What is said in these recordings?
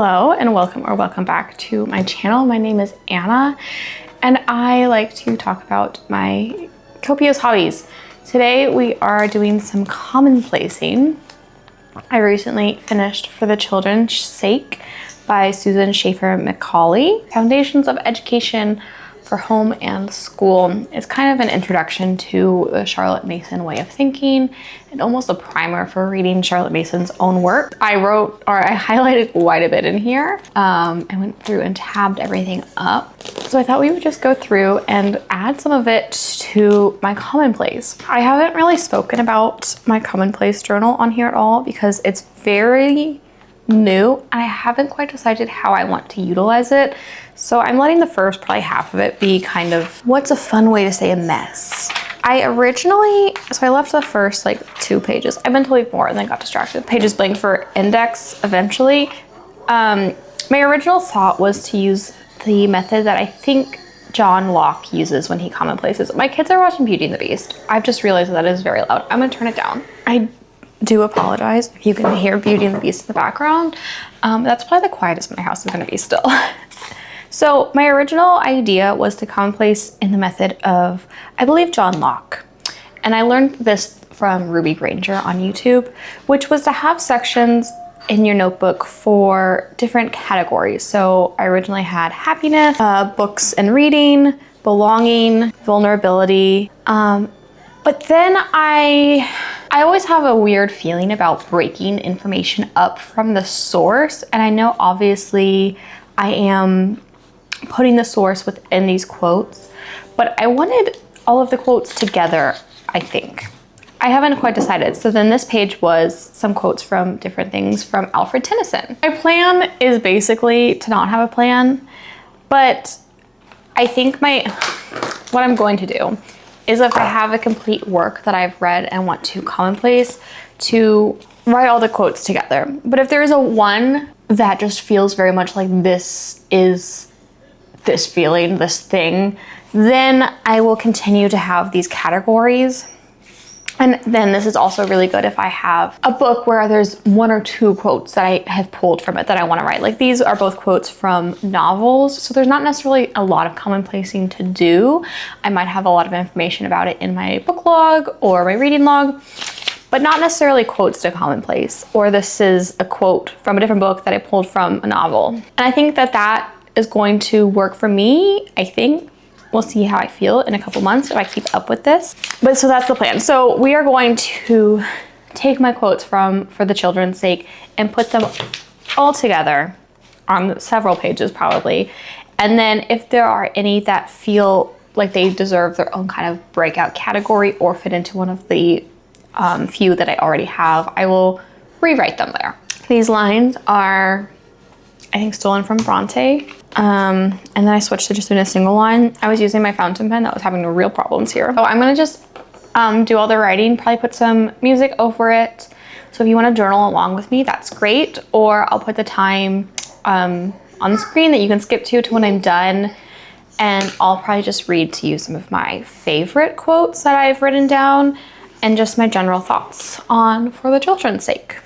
Hello and welcome back to my channel. My name is Anna and I like to talk about my copious hobbies. Today we are doing some commonplacing. I recently finished For the Children's Sake by Susan Schaefer Macaulay. Foundations of Education for Home and School. It's kind of an introduction to the Charlotte Mason way of thinking and almost a primer for reading Charlotte Mason's own work. I highlighted quite a bit in here. I went through and tabbed everything up. So I thought we would just go through and add some of it to my Commonplace. I haven't really spoken about my Commonplace journal on here at all because it's very new and I haven't quite decided how I want to utilize it. So I'm letting the first probably half of it be kind of, what's a fun way to say a mess? I left the first like 2 pages. I meant to leave more and then got distracted. Pages blank for index eventually. My original thought was to use the method that I think John Locke uses when he commonplaces. My kids are watching Beauty and the Beast. I've just realized that is very loud. I'm gonna turn it down. I do apologize if you can hear Beauty and the Beast in the background. That's probably the quietest my house is gonna be still. So my original idea was to commonplace in the method of, I believe, John Locke. And I learned this from Ruby Granger on YouTube, which was to have sections in your notebook for different categories. So I originally had happiness, books and reading, belonging, vulnerability. But then I always have a weird feeling about breaking information up from the source. And I know obviously I am putting the source within these quotes, but I wanted all of the quotes together, I think. I haven't quite decided. So then this page was some quotes from different things from Alfred Tennyson. My plan is basically to not have a plan, but I think what I'm going to do is if I have a complete work that I've read and want to commonplace, to write all the quotes together. But if there is a one that just feels very much like this is this feeling, this thing, then I will continue to have these categories. And then this is also really good if I have a book where there's 1 or 2 quotes that I have pulled from it that I want to write. Like these are both quotes from novels, so there's not necessarily a lot of commonplacing to do. I might have a lot of information about it in my book log or my reading log, but not necessarily quotes to commonplace, or this is a quote from a different book that I pulled from a novel. And I think that is going to work for me. I think we'll see how I feel in a couple months if I keep up with this. But so that's the plan. So we are going to take my quotes from For the Children's Sake and put them all together on several pages probably. And then if there are any that feel like they deserve their own kind of breakout category or fit into one of the few that I already have, I will rewrite them there. These lines are, I think, stolen from Bronte. And then I switched to just doing a single line. I was using my fountain pen that was having real problems here. So I'm gonna just do all the writing, probably put some music over it. So if you wanna journal along with me, that's great. Or I'll put the time on the screen that you can skip to when I'm done. And I'll probably just read to you some of my favorite quotes that I've written down and just my general thoughts on For the Children's Sake.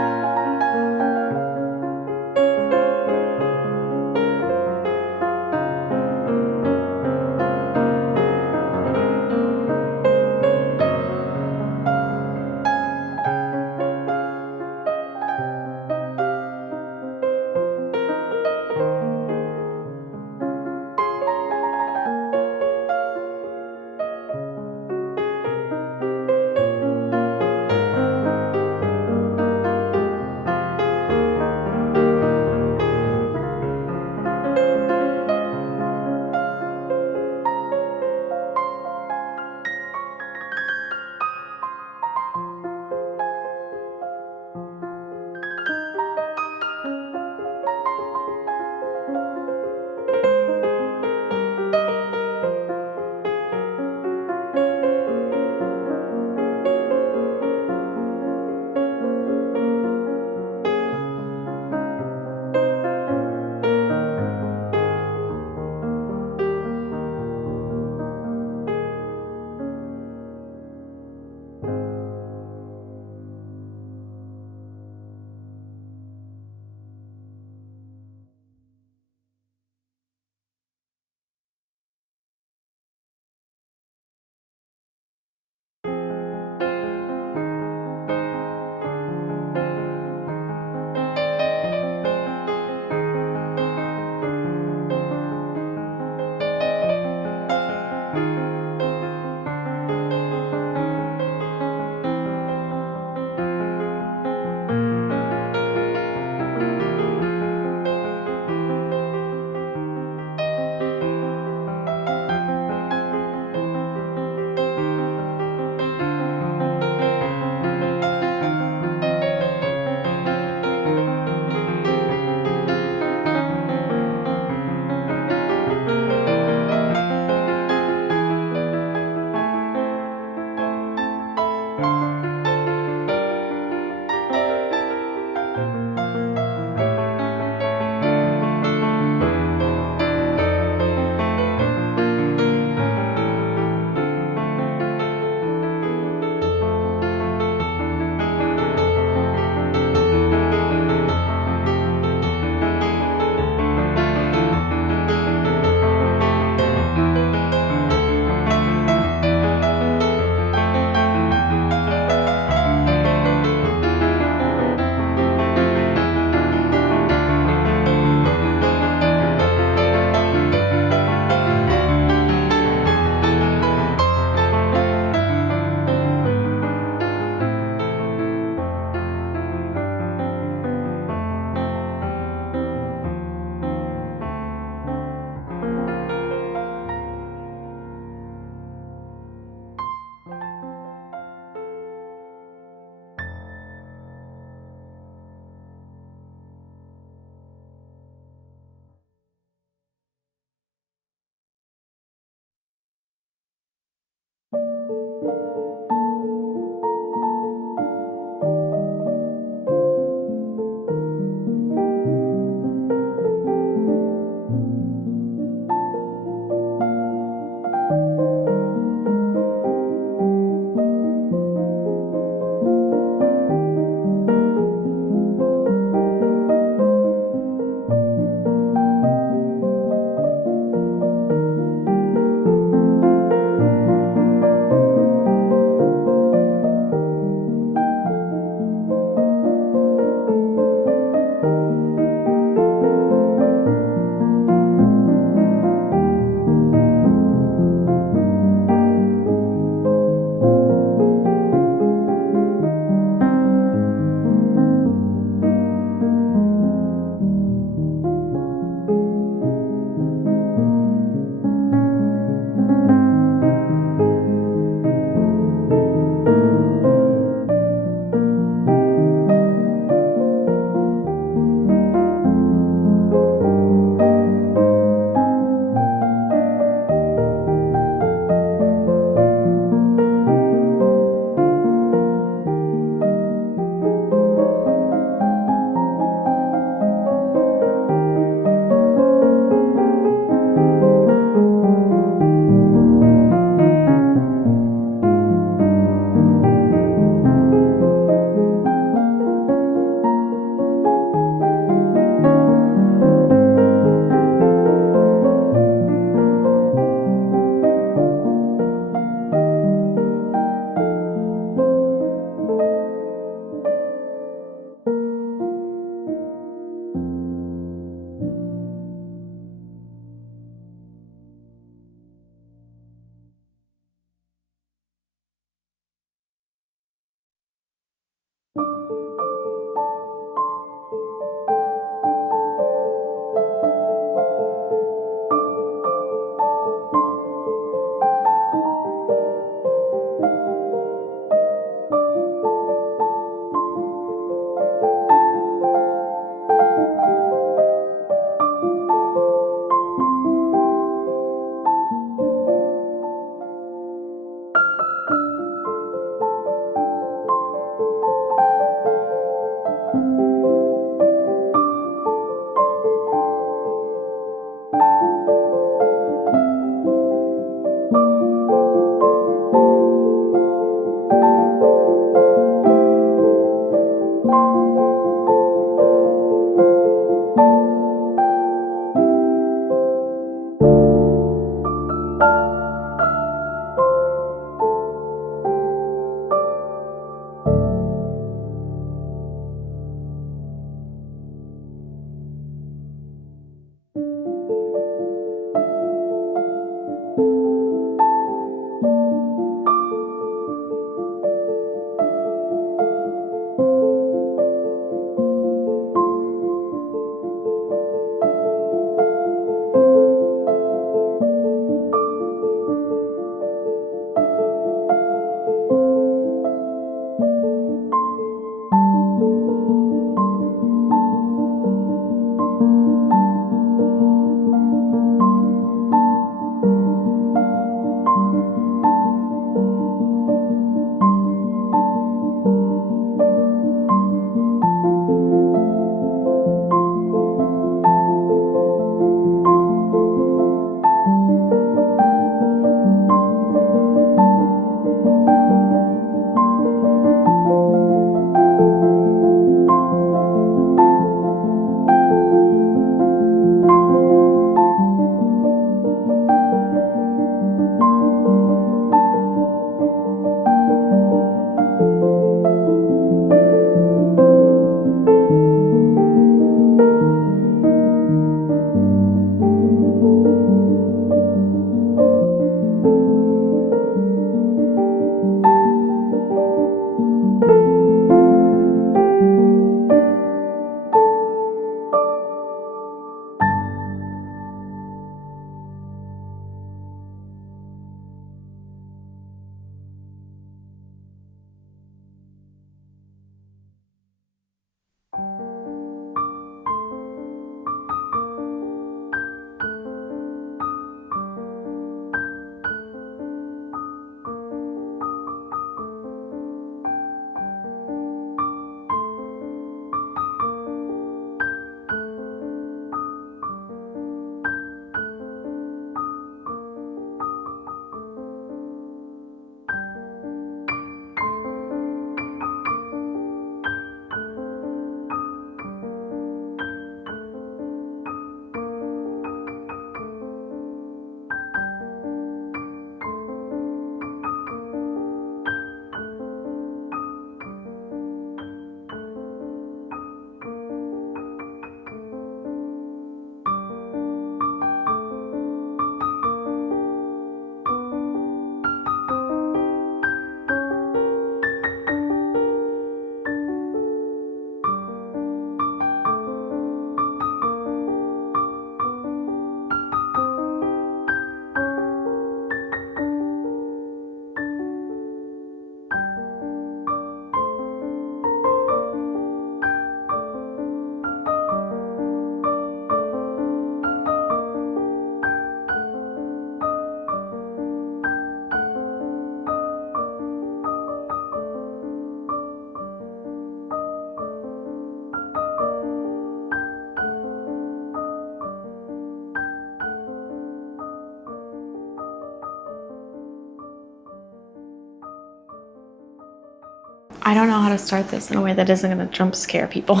I don't know how to start this in a way that isn't gonna jump scare people.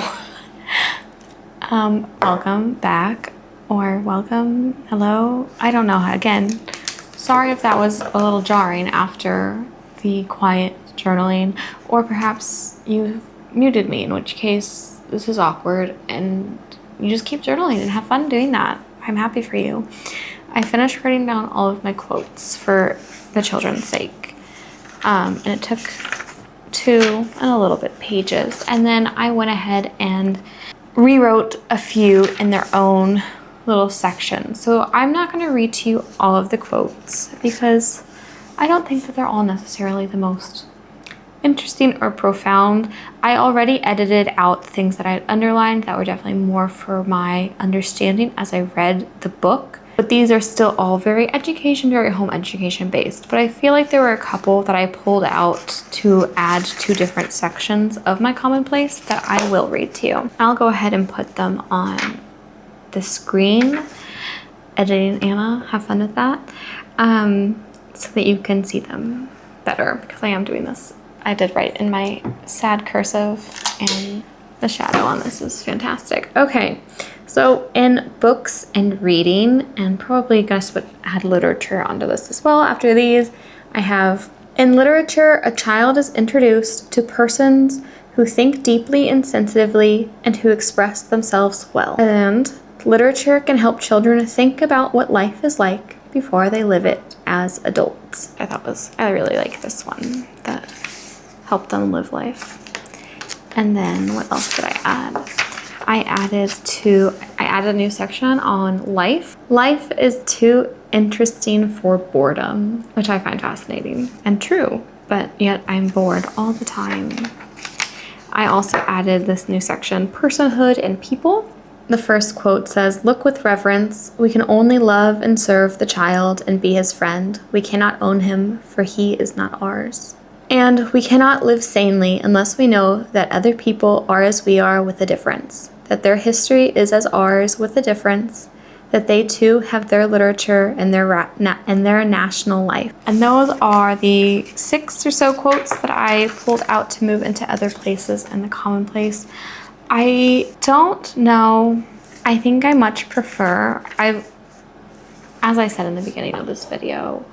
Welcome back, or welcome, hello. I don't know how, again, sorry if that was a little jarring after the quiet journaling, or perhaps you've muted me, in which case this is awkward and you just keep journaling and have fun doing that. I'm happy for you. I finished writing down all of my quotes for the children's sake. And it took 2 and a little bit pages. And then I went ahead and rewrote a few in their own little section. So I'm not going to read to you all of the quotes because I don't think that they're all necessarily the most interesting or profound. I already edited out things that I had underlined that were definitely more for my understanding as I read the book. But these are still all very education, very home education based. But I feel like there were a couple that I pulled out to add to different sections of my commonplace that I will read to you. I'll go ahead and put them on the screen. Editing Anna, have fun with that. So that you can see them better, because I am doing this. I did write in my sad cursive, and the shadow on this is fantastic. Okay, so in books and reading, and probably guess what, add literature onto this as well. After these, I have, in literature, a child is introduced to persons who think deeply and sensitively and who express themselves well. And literature can help children think about what life is like before they live it as adults. I really like this one, that helped them live life. And then what else did I add? I added a new section on life. Life is too interesting for boredom, which I find fascinating and true, but yet I'm bored all the time. I also added this new section, personhood and people. The first quote says, "Look with reverence. We can only love and serve the child and be his friend. We cannot own him, for he is not ours. And we cannot live sanely unless we know that other people are as we are with a difference, that their history is as ours with a difference, that they too have their literature and their national life." And those are the 6 or so quotes that I pulled out to move into other places in the commonplace. I don't know. I think I much prefer, as I said in the beginning of this video,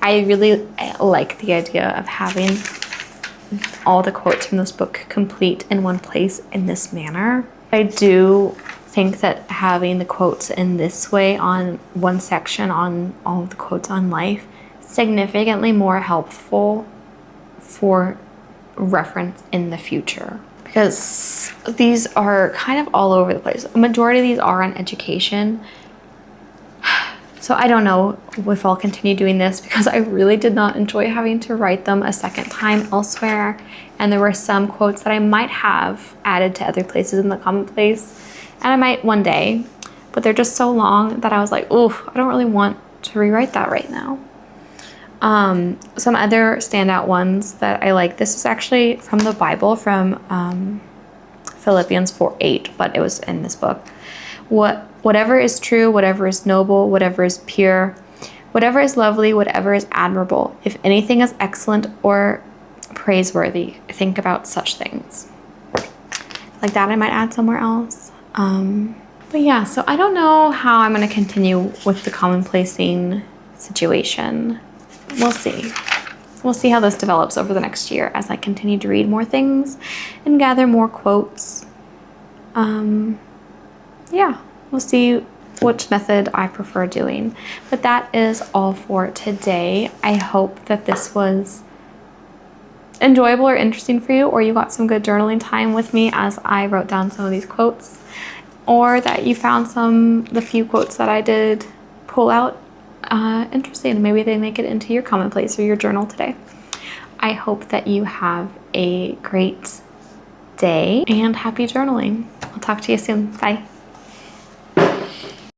I really like the idea of having all the quotes from this book complete in one place in this manner. I do think that having the quotes in this way on one section on all of the quotes on life significantly more helpful for reference in the future, because these are kind of all over the place. A majority of these are on education. So I don't know if I'll continue doing this, because I really did not enjoy having to write them a second time elsewhere. And there were some quotes that I might have added to other places in the commonplace, and I might one day, but they're just so long that I was like, oof, I don't really want to rewrite that right now. Some other standout ones that I like, this is actually from the Bible, from Philippians 4:8, but it was in this book. Whatever is true, whatever is noble, whatever is pure, whatever is lovely, whatever is admirable, if anything is excellent or praiseworthy, think about such things. Like that I might add somewhere else. But yeah, so I don't know how I'm going to continue with the commonplacing situation. We'll see. We'll see how this develops over the next year as I continue to read more things and gather more quotes. Yeah, we'll see which method I prefer doing. But that is all for today. I hope that this was enjoyable or interesting for you, or you got some good journaling time with me as I wrote down some of these quotes, or that you found the few quotes that I did pull out interesting, and maybe they make it into your commonplace or your journal today. I hope that you have a great day and happy journaling. I'll talk to you soon. Bye.